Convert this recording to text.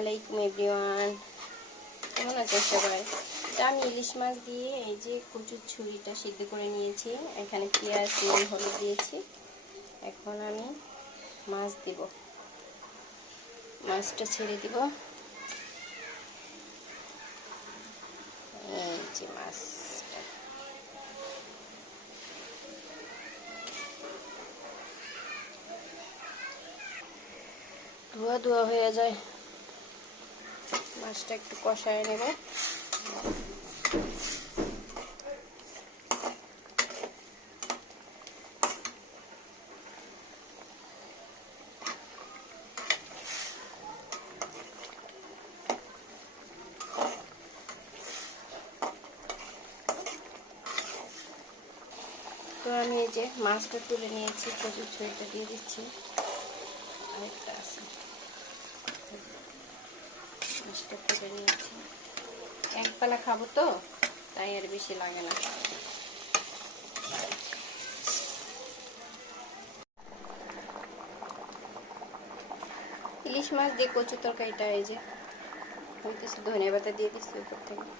আলাইকুম এভরিওয়ান। কেমন আছেন সবাই? তা আমি ইলিশ মাছ দিয়ে এই যে কচুর ছুরিটা সিদ্ধ করে নিয়েছি। এখানে পেঁয়াজ, নুন, হলুদ দিয়েছি। এখন আমি মাছ দিব। মাছটা ছেড়ে দিব। এই যে মাছটা ধোয়া ধোয়া হয়ে যায়। মাছটা একটু কষায় নেব। তো আমি এই যে মাছটা তুলে নিয়েছি প্রচুর ছড়িটা দিয়ে দিচ্ছি। আরেকটা আছে। তুলে নিয়েছি। একবেলা খাব তো, তাই আর বেশি লাগে না। ইলিশ মাছ দিয়ে কচু তরকারিটা, এই যে, হইতেছে ধনে পাতা দিয়ে দিচ্ছি উপর থেকে।